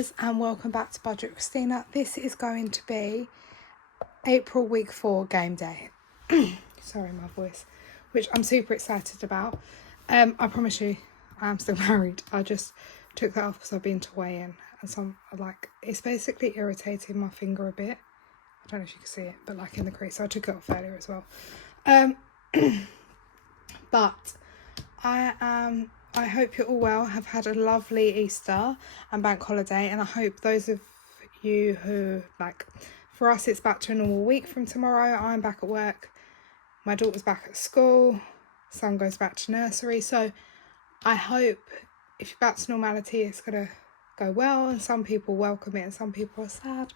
guys, and welcome back to Budget Christina. This is going to be April week 4 game day. Sorry, my voice, which I'm super excited about. I promise you, I am still married. I just took that off because I've been to weigh-in, and some it's basically irritating my finger a bit. I don't know if you can see it, but like in the crease. So I took it off earlier as well. But I hope you're all well, have had a lovely Easter and bank holiday, and I hope those of you who, for us it's back to a normal week from tomorrow. I'm back at work, my daughter's back at school, son goes back to nursery, so I hope if you're back to normality it's going to go well, and some people welcome it and some people are sad,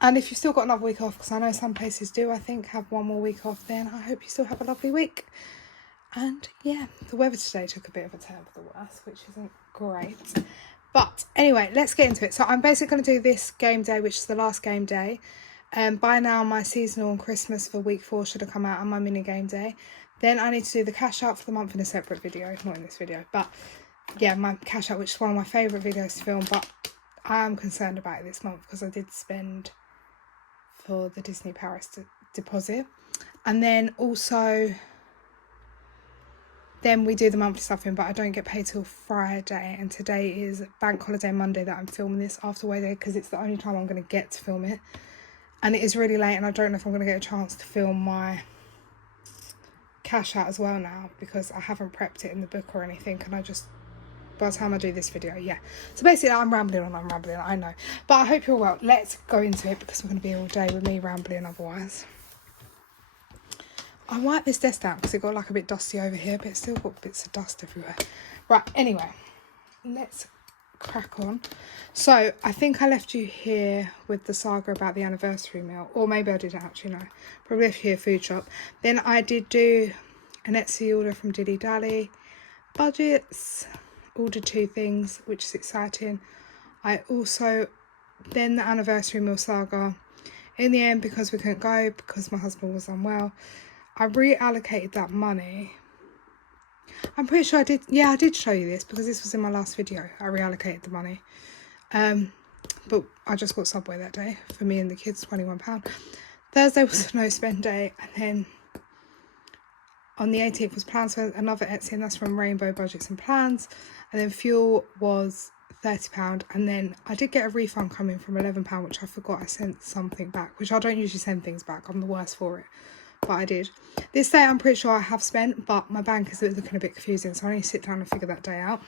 and if you've still got another week off, because I know some places do, I think, have one more week off, then I hope you still have a lovely week. And yeah, the weather today took a bit of a turn for the worse, which isn't great. But anyway, let's get into it. So I'm basically going to do this game day, which is the last game day. By now, my seasonal and Christmas for week 4 should have come out, and my mini game day. Then I need to do the cash out for the month in a separate video, not in this video. But yeah, my cash out, which is one of my favourite videos to film. But I am concerned about it this month because I did spend for the Disney Paris deposit. And then also... then we do the monthly stuff in, but I don't get paid till Friday, and today is bank holiday Monday that I'm filming this after Way Day, because it's the only time I'm going to get to film it, and it is really late, and I don't know if I'm going to get a chance to film my cash out as well now, because I haven't prepped it in the book or anything, and by the time I do this video, yeah. So basically I'm rambling, I know, but I hope you're well. Let's go into it, because we're going to be all day with me rambling otherwise. I wiped this desk down because it got a bit dusty over here, but it's still got bits of dust everywhere. Right, anyway, let's crack on. So I think I left you here with the saga about the anniversary meal, or maybe I didn't actually know. Probably left you here, food shop. Then I did do an Etsy order from Dilly Dally Budgets. Ordered 2 things, which is exciting. I also, then the anniversary meal saga. In the end, because we couldn't go, because my husband was unwell, I reallocated that money. I'm pretty sure I did. Yeah, I did show you this because this was in my last video. I reallocated the money. But I just got Subway that day for me and the kids, £21. Thursday was a no spend day. And then on the 18th was plans for another Etsy, and that's from Rainbow Budgets and Plans. And then fuel was £30. And then I did get a refund coming from £11, which I forgot I sent something back, which I don't usually send things back. I'm the worst for it. But I did. This day I'm pretty sure I have spent, but my bank is looking a bit confusing, so I need to sit down and figure that day out.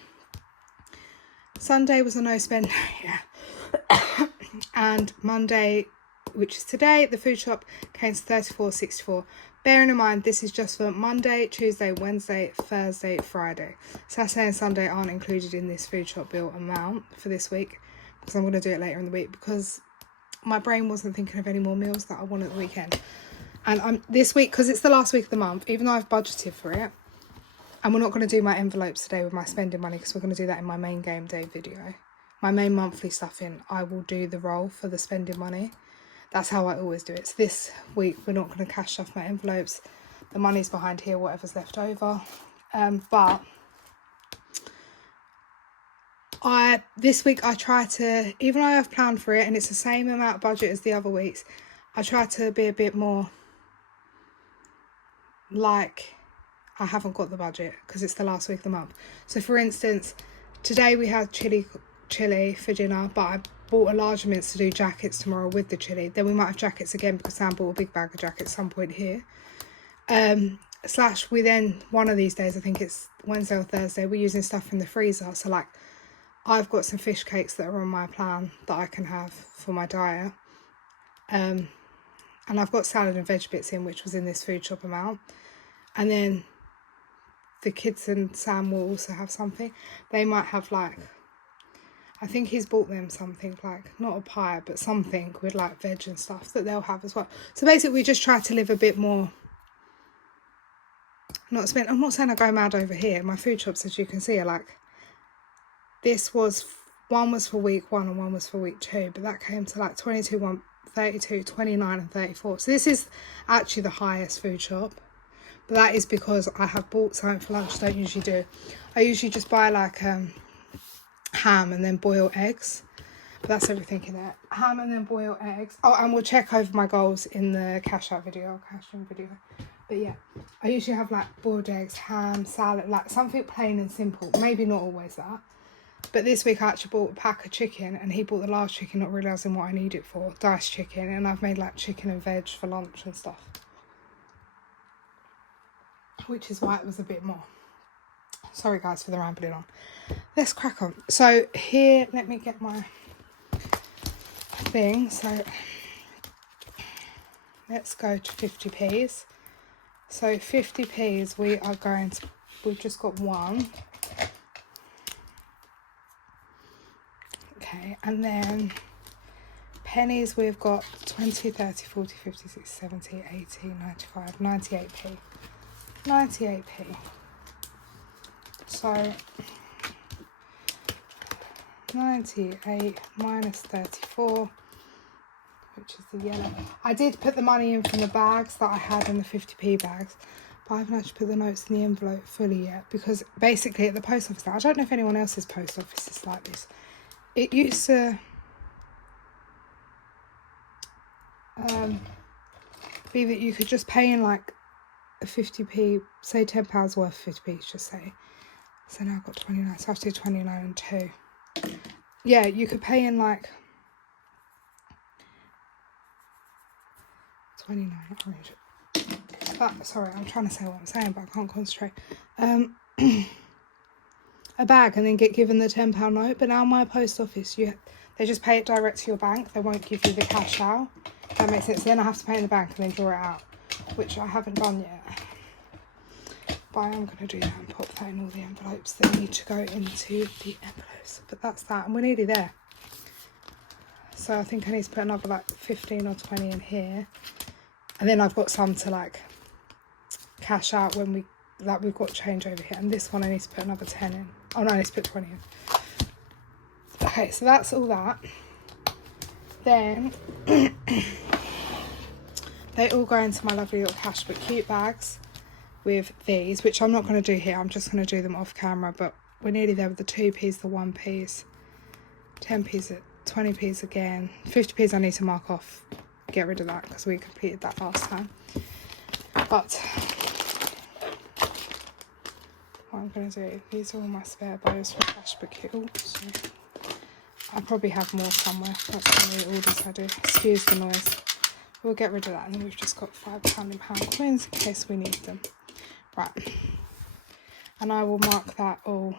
Sunday was a no spend day, yeah. And Monday, which is today, the food shop came to $34.64. Bearing in mind, this is just for Monday, Tuesday, Wednesday, Thursday, Friday. Saturday and Sunday aren't included in this food shop bill amount for this week, because I'm going to do it later in the week, because my brain wasn't thinking of any more meals that I want at the weekend. And this week, because it's the last week of the month, even though I've budgeted for it, and we're not going to do my envelopes today with my spending money, because we're going to do that in my main game day video. My main monthly stuff in, I will do the roll for the spending money. That's how I always do it. So this week, we're not going to cash stuff my envelopes. The money's behind here, whatever's left over. But this week, I try to, even though I've planned for it, and it's the same amount of budget as the other weeks, I try to be a bit more like I haven't got the budget, because it's the last week of the month. So for instance, today we had chili for dinner, but I bought a large mince to do jackets tomorrow with the chili. Then we might have jackets again, because Sam bought a big bag of jackets at some point here. We then, one of these days, I think it's Wednesday or Thursday, we're using stuff from the freezer. So I've got some fish cakes that are on my plan that I can have for my diet. And I've got salad and veg bits in, which was in this food shop amount. And then the kids and Sam will also have something. They might have I think he's bought them something, not a pie, but something with veg and stuff that they'll have as well. So basically we just try to live a bit more, I'm not saying I go mad over here. My food shops, as you can see, are one was for week 1 and one was for week 2, but that came to 22, 32, 29 and 34. So this is actually the highest food shop, but that is because I have bought something for lunch. I don't usually do. I usually just buy ham and then boil eggs, That's everything in there. Ham and then boil eggs. Oh, and we'll check over my goals in the cash out video, cash in video. But yeah, I usually have like boiled eggs, ham, salad, like something plain and simple. Maybe not always that. But this week I actually bought a pack of chicken, and he bought the large chicken, not realising what I need it for. Diced chicken, and I've made like chicken and veg for lunch and stuff. Which is why it was a bit more. Sorry guys for the rambling on. Let's crack on. So here, let me get my thing. So let's go to 50p's. So 50p's, we've just got one. Okay, and then pennies, we've got 20, 30, 40, 50, 60, 70, 80, 95, 98p. 98p. So 98 minus 34, which is the yellow. I did put the money in from the bags that I had in the 50p bags, but I haven't actually put the notes in the envelope fully yet, because basically at the post office now, I don't know if anyone else's post office is like this. It used to be that you could just pay in like a 50p, say £10 worth of 50p's, just say. So now I've got 29, so I have to do 29 and 2. Yeah, you could pay in like 29, orange. Sorry, I'm trying to say what I'm saying, but I can't concentrate. A bag and then get given the £10 note. But now my post office, they just pay it direct to your bank. They won't give you the cash out. That makes sense. Then I have to pay in the bank and then draw it out, which I haven't done yet. But I am going to do that and pop that in all the envelopes that need to go into the envelopes. But that's that, and we're nearly there. So I think I need to put another like 15 or 20 in here, and then I've got some to like cash out when we've got change over here. And this one I need to put another 10 in. Oh no, I need to put 20 in. Okay, so that's all that. Then they all go into my lovely little cash but cute bags with these, which I'm not going to do here. I'm just going to do them off camera, but we're nearly there with the 2p's, the 1p's, 10p's, 20p's again. 50p's I need to mark off, get rid of that because we completed that last time. But what I'm going to do, these are all my spare bows for cash but cute. Oh, sorry. I probably have more somewhere. That's how many orders I do. Excuse the noise. We'll get rid of that, and then we've just got £5 and £1 coins in case we need them. Right. And I will mark that all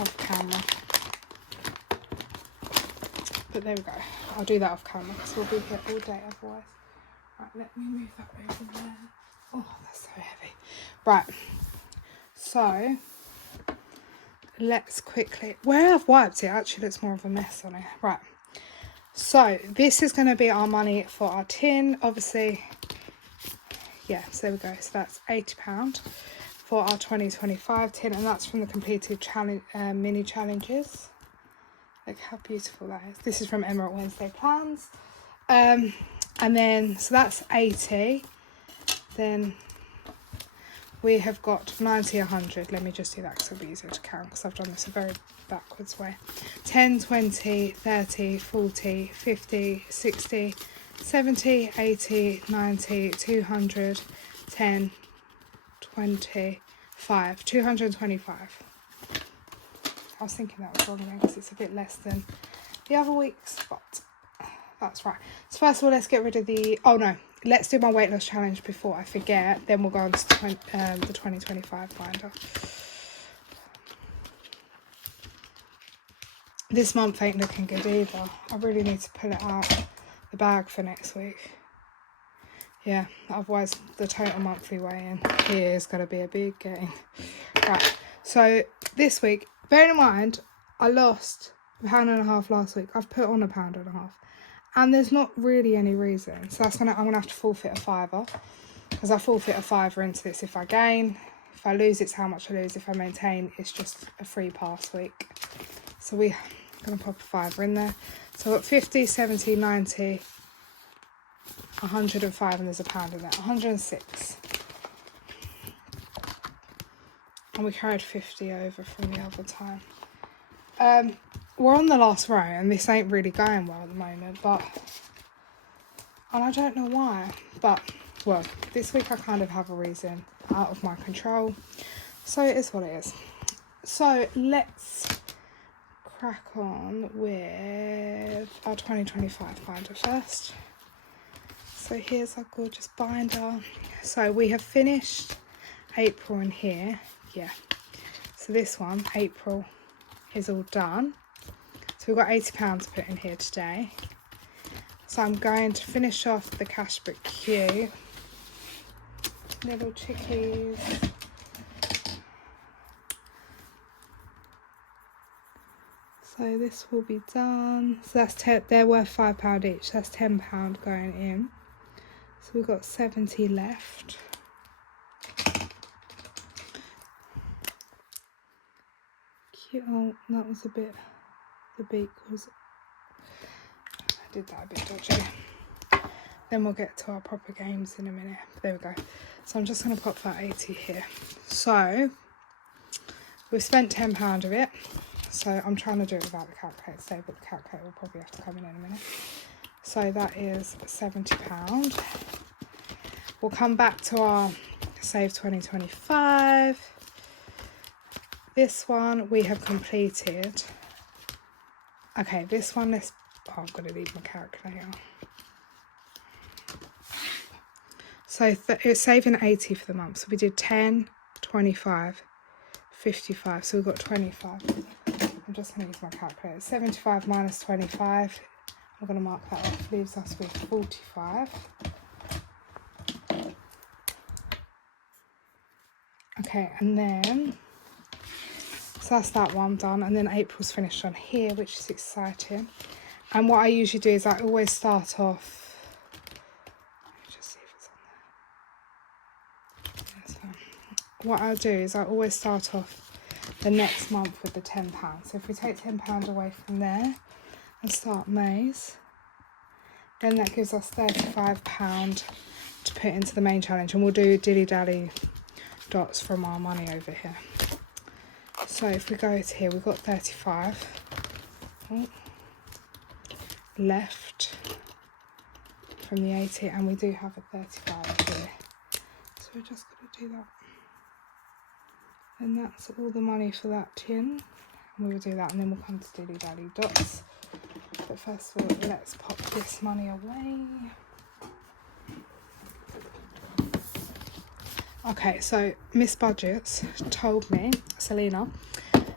off camera. But there we go. I'll do that off camera because we'll be here all day otherwise. Right, let me move that over there. Oh, that's so heavy. Right. So let's quickly, where I've wiped it actually looks more of a mess on it. Right, so this is going to be our money for our tin, obviously. Yeah, so there we go. So that's £80 for our 2025 tin, and that's from the completed challenge, mini challenges. Look how beautiful that is. This is from Emerald Wednesday Plans. And then, so that's 80. Then we have got 90, 100. Let me just do that because it'll be easier to count because I've done this a very backwards way. 10, 20, 30, 40, 50, 60, 70, 80, 90, 200, 10, 25, 225. I was thinking that was wrong then because it's a bit less than the other weeks, but that's right. So first of all, let's get rid of the, oh no, let's do my weight loss challenge before I forget. Then we'll go on to the 2025 binder. This month ain't looking good either. I really need to pull it out the bag for next week. Yeah, otherwise the total monthly weigh-in here is going to be a big gain. Right, so this week, bearing in mind, I lost £1.5 pounds last week. I've put on £1.5 pounds. And there's not really any reason. So I'm gonna have to forfeit a £5, because I forfeit a £5 into this if I gain. If I lose, it's how much I lose. If I maintain, it's just a free pass week. So we're gonna pop a £5 in there. So I've got 50, 70, 90, 105, and there's a pound in there. 106. And we carried 50 over from the other time. we're on the last row and this ain't really going well at the moment, and I don't know why, but well, this week I kind of have a reason out of my control, so it is what it is. So let's crack on with our 2025 binder first. So here's our gorgeous binder. So we have finished April in here, yeah. So this one, April, is all done. So we've got £80 to put in here today. So I'm going to finish off the cash book queue. Little chickies. So this will be done. So that's they're worth £5 each. That's £10 going in. So we've got 70 left. Cute. Oh, that was a bit. The beak was. I did that a bit dodgy. Then we'll get to our proper games in a minute. There we go. So I'm just going to pop that 80 here. So we've spent £10 of it. So I'm trying to do it without the calculator today, but the calculator will probably have to come in a minute. So that is £70. We'll come back to our Save 2025. This one we have completed. Okay, this one, oh, I'm going to leave my calculator. So it's saving 80 for the month. So we did 10, 25, 55. So we've got 25. I'm just going to use my calculator. 75 minus 25. I'm going to mark that off. Leaves us with 45. Okay, and then, so that's that one done. And then April's finished on here, which is exciting. And what I usually do is I always start off. What I'll do is I always start off the next month with the £10. So if we take £10 away from there and start May's, then that gives us £35 to put into the main challenge, and we'll do Dilly Dally Dots from our money over here. So if we go to here, we've got 35 left from the 80, and we do have a 35 here. So we're just going to do that. And that's all the money for that tin. And we will do that, and then we'll come to Dilly Dally Dots. But first of all, let's pop this money away. Okay, so Miss Budgets told me, Selena,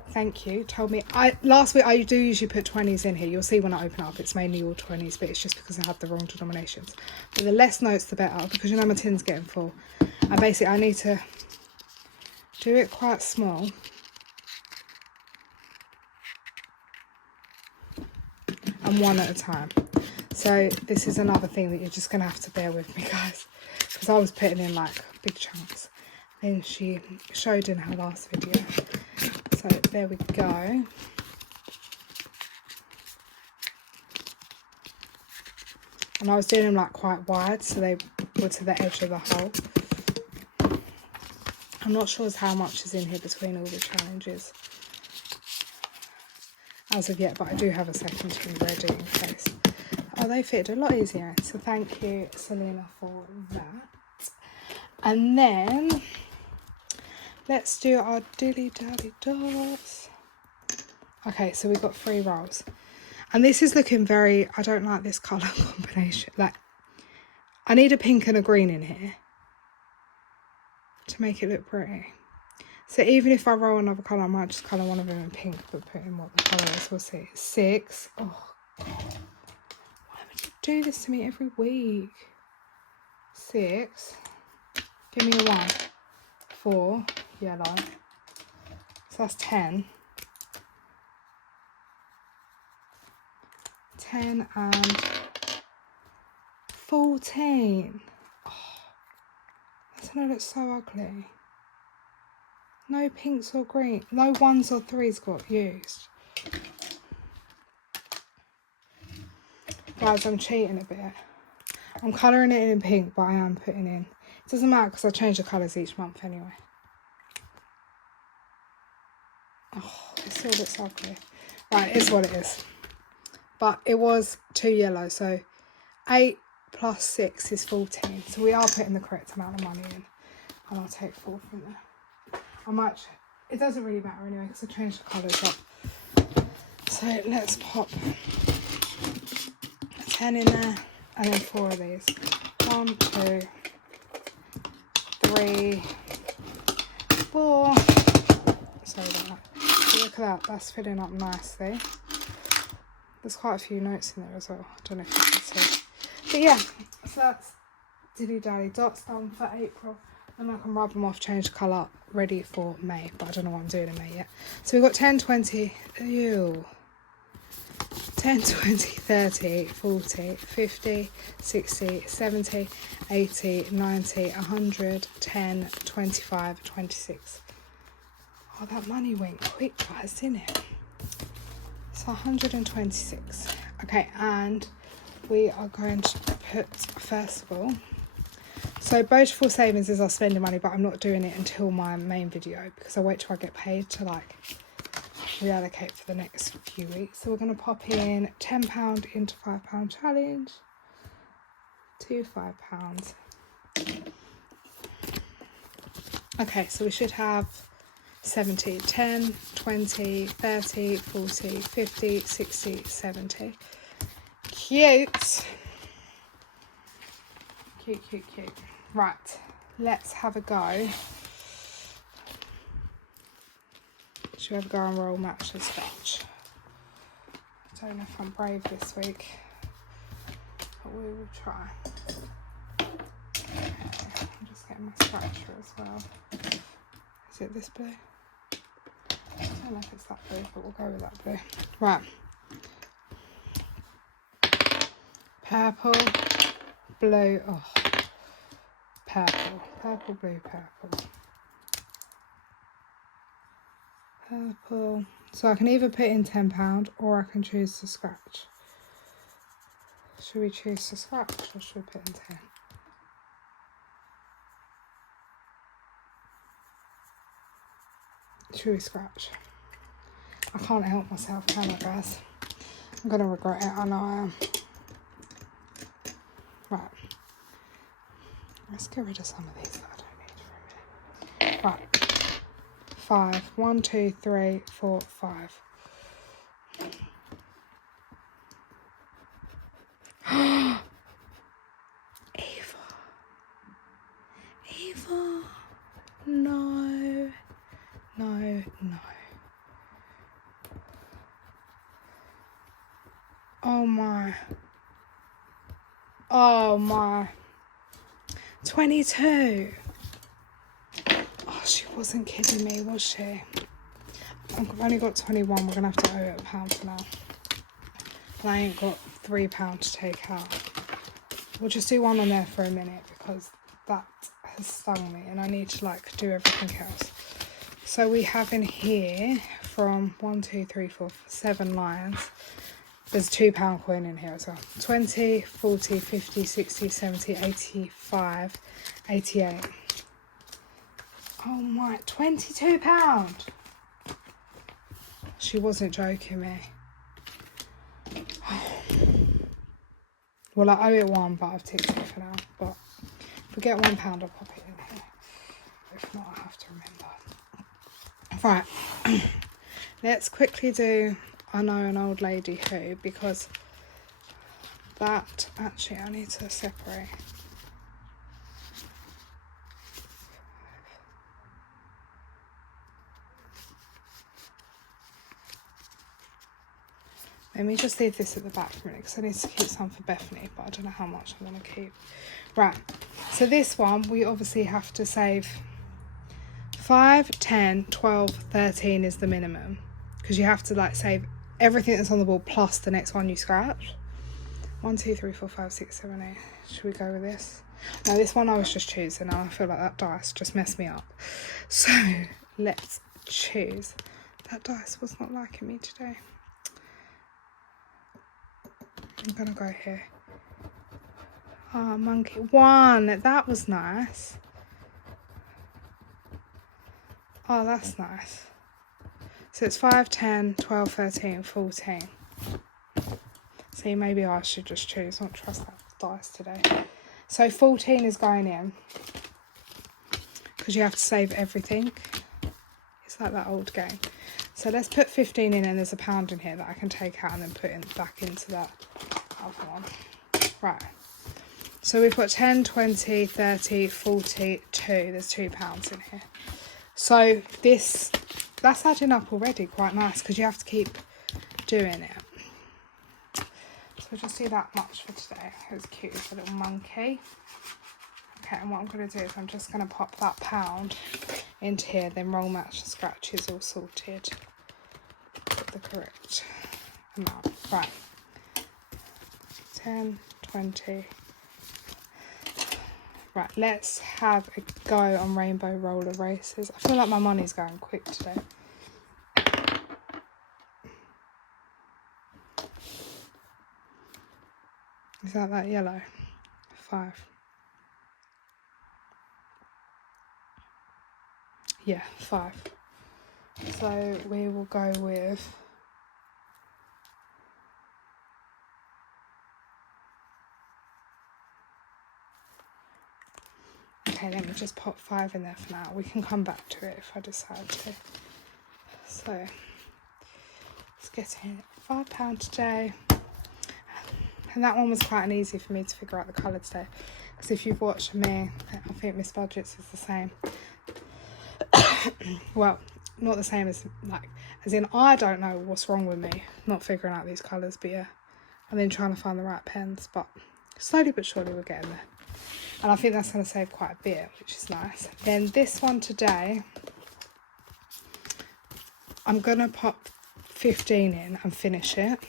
thank you, told me, last week I do usually put 20s in here. You'll see when I open it up, it's mainly all 20s, but it's just because I had the wrong denominations. But the less notes, the better, because you know my tin's getting full. And basically I need to do it quite small. And one at a time. So this is another thing that you're just going to have to bear with me, guys. Because I was putting in like big chunks. Then she showed in her last video. So there we go. And I was doing them like quite wide, so they were to the edge of the hole. I'm not sure as how much is in here between all the challenges as of yet, but I do have a second tin ready in case. Oh, they fitted a lot easier. So thank you, Selena, for that. And then let's do our Dilly Dally Dots. Okay, so we've got 3 rolls. And this is looking very, I don't like this colour combination. Like, I need a pink and a green in here to make it look pretty. So even if I roll another colour, I might just colour one of them in pink, but put in what the colour is. We'll see. 6. Oh, God. Why would you do this to me every week? 6. Give me a 1. 4. Yellow. So that's 10. 10 and 14. Oh, that's going to look so ugly. No pinks or green. No 1s or 3s got used. Guys, I'm cheating a bit. I'm colouring it in pink, but I am putting in. It doesn't matter because I change the colours each month anyway. Oh, it still looks ugly. Right, it's what it is. But it was 2 yellow, so 8 plus 6 is 14. So we are putting the correct amount of money in. And I'll take 4 from there. It doesn't really matter anyway because I changed the colours up. So let's pop 10 in there and then 4 of these. 1, 2, 3, 4. Sorry about that. So look at that, that's filling up nicely. There's quite a few notes in there as well. I don't know if you can see. But yeah, so that's Dilly Dally Dots done for April. And I can rub them off, change the colour, ready for May. But I don't know what I'm doing in May yet. So we've got 10, 20, 10, 20, 30, 40, 50, 60, 70, 80, 90, 100, 10, 25, 26. Oh, that money went quick, guys, didn't it? So 126. Okay, and we are going to put, first of all, so Beautiful Savings is our spending money, but I'm not doing it until my main video because I wait till I get paid to like reallocate for the next few weeks. So we're going to pop in £10 into £5 challenge, 2 £5. Okay, so we should have 70, 10, 20, 30, 40, 50, 60, 70. Cute. Cute, cute, cute. Right, let's have a go. Should we have a go and roll, match and scratch? I don't know if I'm brave this week, but we will try. Okay, I'm just getting my scratcher as well. Is it this blue? I don't know if it's that blue, but we'll go with that blue. Right. Purple, blue, oh. Purple, purple, blue, purple. Purple. So I can either put in £10 or I can choose to scratch. Should we choose to scratch or should we put in 10? Should we scratch? I can't help myself, can I, guys? I'm going to regret it, I know I am. Right. Let's get rid of some of these that I don't need for a minute. Right. 5. 1, 2, 3, 4, 5. Eva. Eva. No. No, no. Oh my. Oh my. 22. Oh, she wasn't kidding me, was she? I've only got 21. We're going to have to owe it £1 for now. And I ain't got £3 to take out. We'll just do one on there for a minute because that has stung me and I need to like do everything else. So we have in here from 1, 2, 3, 4, 7 lines. There's a £2 coin in here as well. 20, 40, 50, 60, 70, 85, 88. Oh my, £22. She wasn't joking me. Well, I owe it £1, but I've ticked it for now. But if we get £1, I'll pop it in here. If not, I have to remember. Right. Let's quickly do I Know an Old Lady Who, because that actually I need to separate. Let me just leave this at the back for a minute because I need to keep some for Bethany, but I don't know how much I want to keep. Right, so this one we obviously have to save 5, 10, 12, 13 is the minimum because you have to like save everything that's on the board plus the next one you scratch. 1, 2, 3, 4, 5, 6, 7, 8. Should we go with this? No, this one I was just choosing and I feel like that dice just messed me up. So let's choose. That dice was not liking me today. I'm gonna go here. Oh, monkey. 1. That was nice. Oh, that's nice. So it's 5, 10, 12, 13, 14. See, maybe I should just choose, not trust that dice today. So 14 is going in, because you have to save everything. It's like that old game. So let's put 15 in, and there's a pound in here that I can take out and then put in back into that other one. Right. So we've got 10, 20, 30, 42. There's £2 in here. So that's adding up already quite nice, because you have to keep doing it. So we'll just do that much for today. It was cute, it's a little monkey. Okay, and what I'm going to do is I'm just going to pop that pound into here, then roll match the scratches all sorted with the correct amount. Right. 10, 20. Right, let's have a go on rainbow roller races. I feel like my money's going quick today. Is that yellow? 5. Yeah, 5. So we will go with okay, let me just pop 5 in there for now. We can come back to it if I decide to. So let's get in £5 today. And that one was quite an easy for me to figure out the colour today, because if you've watched me, I think Miss Budgets is the same. Well, not the same as as in I don't know what's wrong with me not figuring out these colours, but yeah, and then trying to find the right pens, but slowly but surely we're getting there. And I think that's going to save quite a bit, which is nice. Then this one today, I'm going to pop 15 in and finish it.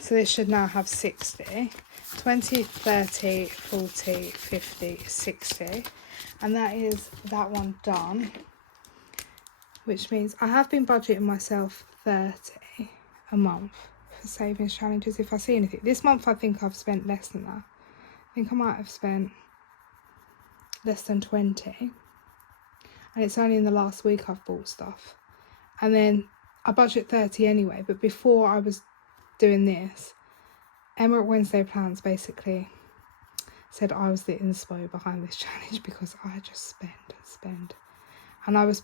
So this should now have 60, 20, 30, 40, 50, 60. And that is that one done. Which means I have been budgeting myself 30 a month for savings challenges if I see anything. This month I think I've spent less than that. I think I might have spent less than 20. And it's only in the last week I've bought stuff. And then I budget 30 anyway, but before I was doing this, Emma at Wednesday Plans basically said I was the inspo behind this challenge, because I just spend. And I was,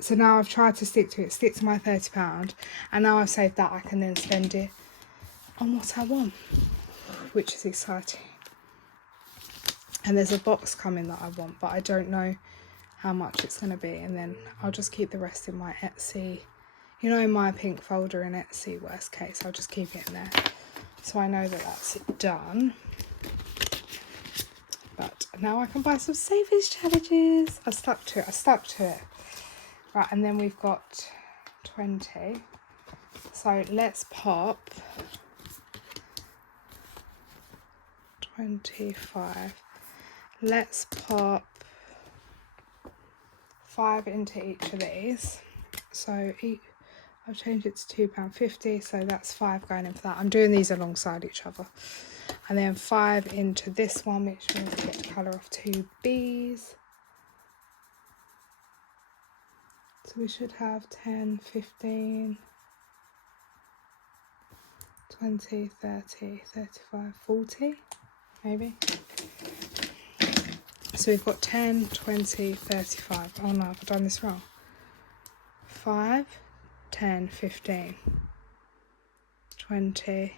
so now I've tried to stick to my £30, and now I've saved that, I can then spend it on what I want, which is exciting. And there's a box coming that I want, but I don't know how much it's going to be, and then I'll just keep the rest in my Etsy, you know, in my pink folder in Etsy, worst case, I'll just keep it in there. So I know that that's done. But now I can buy some savings challenges. I stuck to it. Right, and then we've got 20. So let's pop 25. Let's pop 5 into each of these. So I've changed it to £2.50, so that's 5 going in for that. I'm doing these alongside each other. And then 5 into this one, which means we get to colour off 2 Bs. So we should have 10, 15, 20, 30, 35, 40, maybe. So we've got 10, 20, 35. Oh no, I've done this wrong. 5, 10, 15, 20,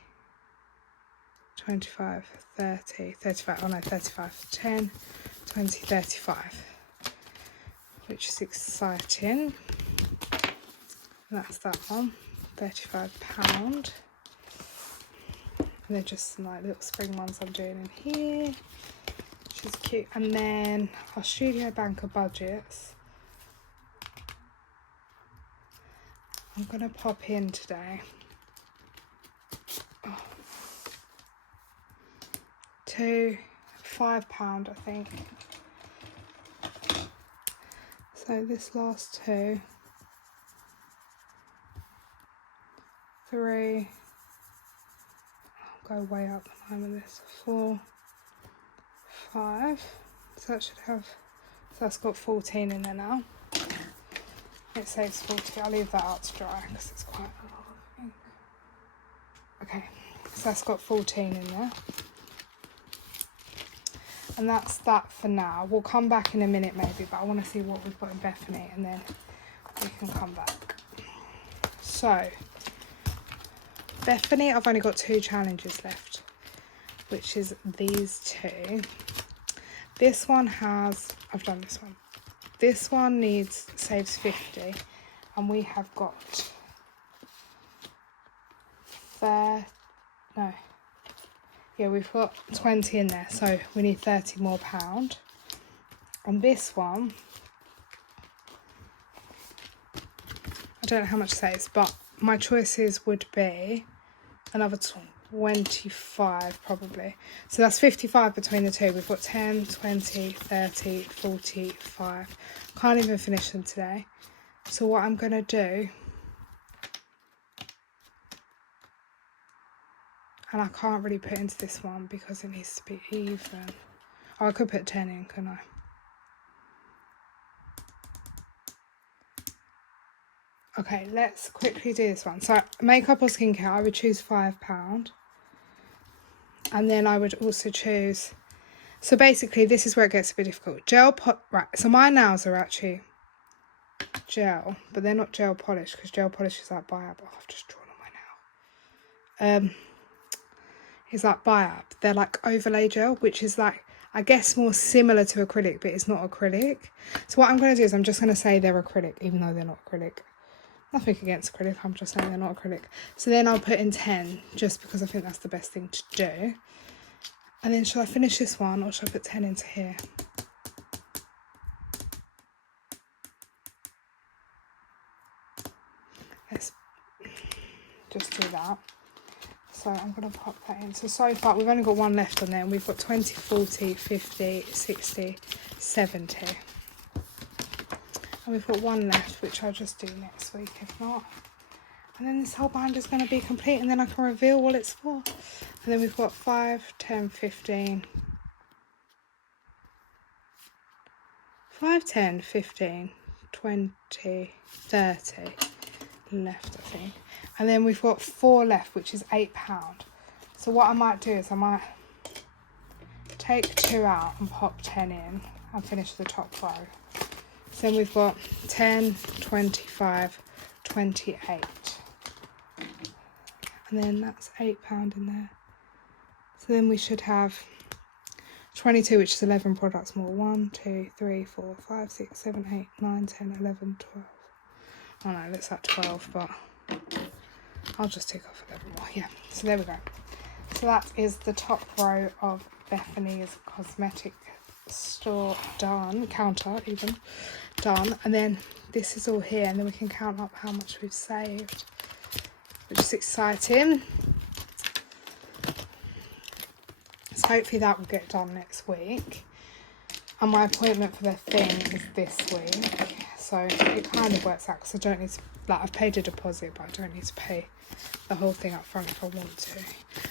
25, 30, 35, oh no, 35, 10, 20, 35, which is exciting. That's that one, £35. And they're just like little spring ones I'm doing in here, which is cute. And then our Studio Banker budgets, I'm going to pop in today to £5, I think. So this last 2, 3, I'll go way up the line with this, 4, 5, so that should have, so that's got 14 in there now. It saves 40. I'll leave that out to dry because it's quite a lot, I think. Okay, so that's got 14 in there. And that's that for now. We'll come back in a minute maybe, but I want to see what we've got in Bethany and then we can come back. So, Bethany, I've only got 2 challenges left, which is these 2. This one has, I've done this one. This one saves 50, and we have got we've got 20 in there, so we need 30 more £. On this one, I don't know how much it saves, but my choices would be another 25 probably. So that's 55 between the 2. We've got 10, 20, 30, 45. Can't even finish them today. So what I'm going to do, and I can't really put into this one because it needs to be even. Oh, I could put 10 in, couldn't I? Okay, let's quickly do this one. So makeup or skincare, I would choose £5. And then I would also choose, so basically this is where it gets a bit difficult. Right, so my nails are actually gel, but they're not gel polish because gel polish is like Biab. Oh, I've just drawn on my nail. It's like Biab. They're like overlay gel, which is like, I guess more similar to acrylic, but it's not acrylic. So what I'm going to do is I'm just going to say they're acrylic, even though they're not acrylic. Nothing against acrylic, I'm just saying they're not acrylic. So then I'll put in 10, just because I think that's the best thing to do. And then shall I finish this one, or shall I put 10 into here? Let's just do that. So I'm going to pop that in. So far, we've only got one left on there, and we've got 20, 40, 50, 60, 70. And we've got one left, which I'll just do next week, if not. And then this whole binder is going to be complete, and then I can reveal what it's for. And then we've got 5, 10, 15. 5, 10, 15, 20, 30 left, I think. And then we've got 4 left, which is £8. So what I might do is I might take 2 out and pop 10 in and finish the top row. So then we've got 10, 25, 28. And then that's £8 in there. So then we should have 22, which is 11 products more. 1, 2, 3, 4, 5, 6, 7, 8, 9, 10, 11, 12. Oh no, that's at 12, but I'll just take off 11 more. Yeah, so there we go. So that is the top row of Bethany's cosmetic store done, counter even done. And then this is all here, and then we can count up how much we've saved, which is exciting. So hopefully that will get done next week. And my appointment for the thing is this week. So it kind of works out because I don't need to, like, I've paid a deposit, but I don't need to pay the whole thing up front if I want to.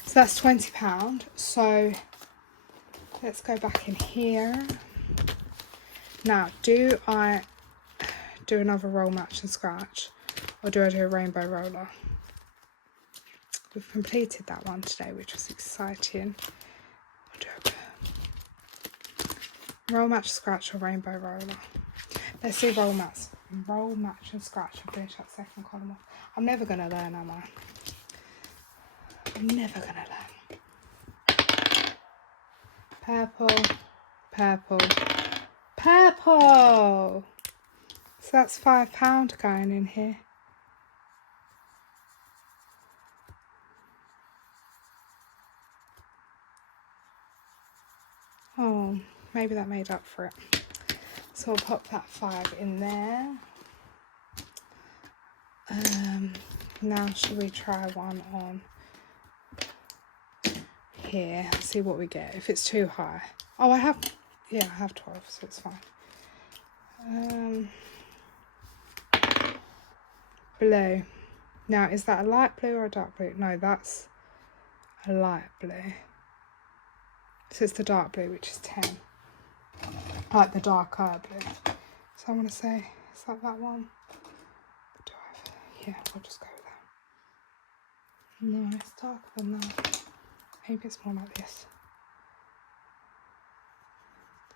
So that's £20. So let's go back in here. Now, do I do another roll, match and scratch, or do I do a rainbow roller? We've completed that one today, which was exciting. I'll do a roll, match, scratch, or rainbow roller. Let's do roll, match, and scratch, and finish that second column off. I'm never going to learn, am I? I'm never going to learn. Purple, purple, purple. So that's £5 going in here. Oh, maybe that made up for it. So I'll pop that 5 in there. Now should we try one on here? See what we get. If it's too high. Oh, I have 12, so it's fine. Blue. Now, is that a light blue or a dark blue? No, that's a light blue. So it's the dark blue, which is 10. I like the darker blue. So I'm going to say, is that one? Yeah, we'll just go with that. No, it's darker than that. Maybe it's more like this.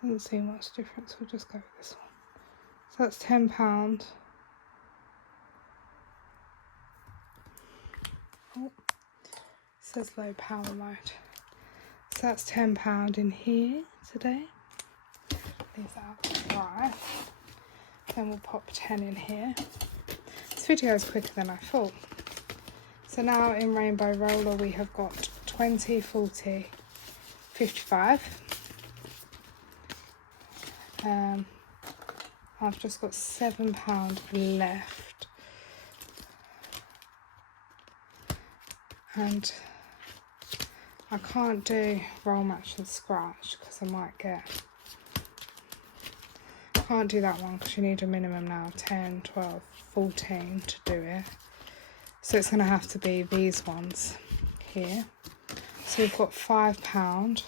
Doesn't seem much difference. We'll just go with this one. So that's £10. Oh, it says low power mode. So that's £10 in here today. Leave that dry. Then we'll pop 10 in here. This video is quicker than I thought. So now in Rainbow Roller we have got 20, 40, 55. I've just got £7 left. And I can't do roll, match and scratch because I might get... I can't do that one because you need a minimum now of 10, 12, 14 to do it. So it's going to have to be these ones here. So we've got £5.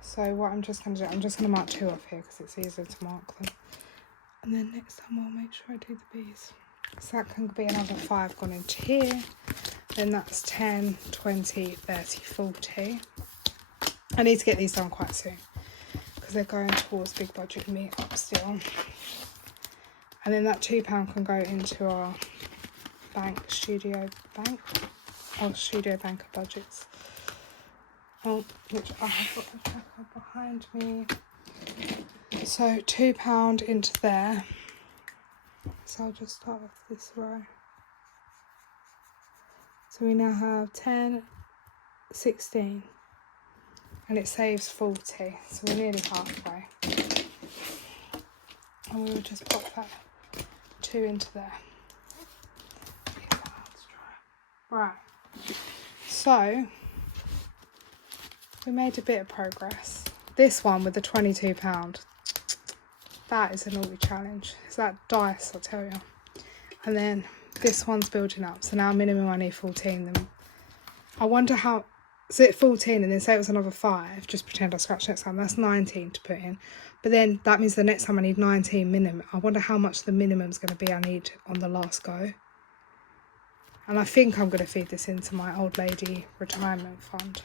So what I'm just going to do, I'm just going to mark 2 off here because it's easier to mark them. And then next time I'll make sure I do the bees. So that can be another 5 gone into here. Then that's 10, 20, 30, 40. I need to get these done quite soon because they're going towards big budget meetup still. And then that £2 can go into our studio bank of budgets. Oh, which I have got the tracker behind me. So £2 into there. So I'll just start off this row. So we now have 10, 16, and it saves 40. So we're nearly halfway. And we will just pop that 2 into there. Right. So we made a bit of progress. This one with the £22, that is a naughty challenge. It's that dice, I'll tell you. And then this one's building up. So now minimum I need 14. Then I wonder how, so it's 14 and then say it was another 5, just pretend I scratch next time. That's 19 to put in. But then that means the next time I need 19 minimum. I wonder how much the minimum's going to be I need on the last go. And I think I'm going to feed this into my old lady retirement fund.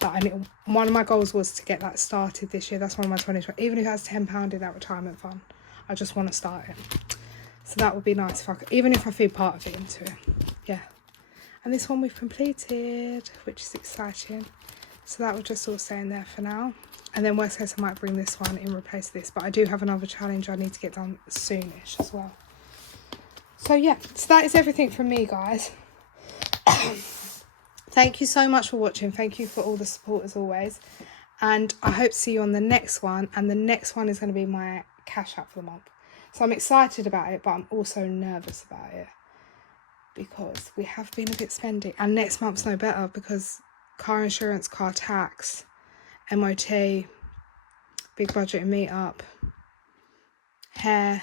But I mean, one of my goals was to get that started this year. That's one of my 2020. Even if it has £10 in that retirement fund, I just want to start it. So that would be nice if I could, even if I feed part of it into it. Yeah. And this one we've completed, which is exciting. So that will just all stay in there for now. And then worst case I might bring this one in replace this. But I do have another challenge I need to get done soonish as well. So yeah, so that is everything from me, guys. Thank you so much for watching. Thank you for all the support as always. And I hope to see you on the next one. And the next one is going to be my cash out for the month. So I'm excited about it, but I'm also nervous about it. Because we have been a bit spendy. And next month's no better because car insurance, car tax, MOT, big budget meetup, hair.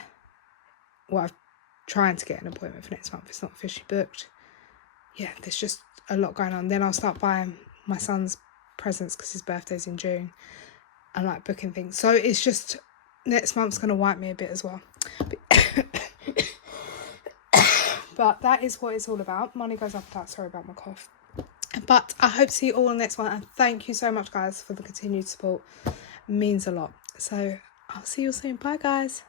Well, I'm trying to get an appointment for next month. It's not officially booked. Yeah, there's just a lot going on. Then I'll start buying my son's presents because his birthday's in June and like booking things. So it's just next month's going to wipe me a bit as well. But that is what it's all about. Money goes up and down. Sorry about my cough. But I hope to see you all in the next one. And thank you so much, guys, for the continued support. It means a lot. So I'll see you soon. Bye, guys.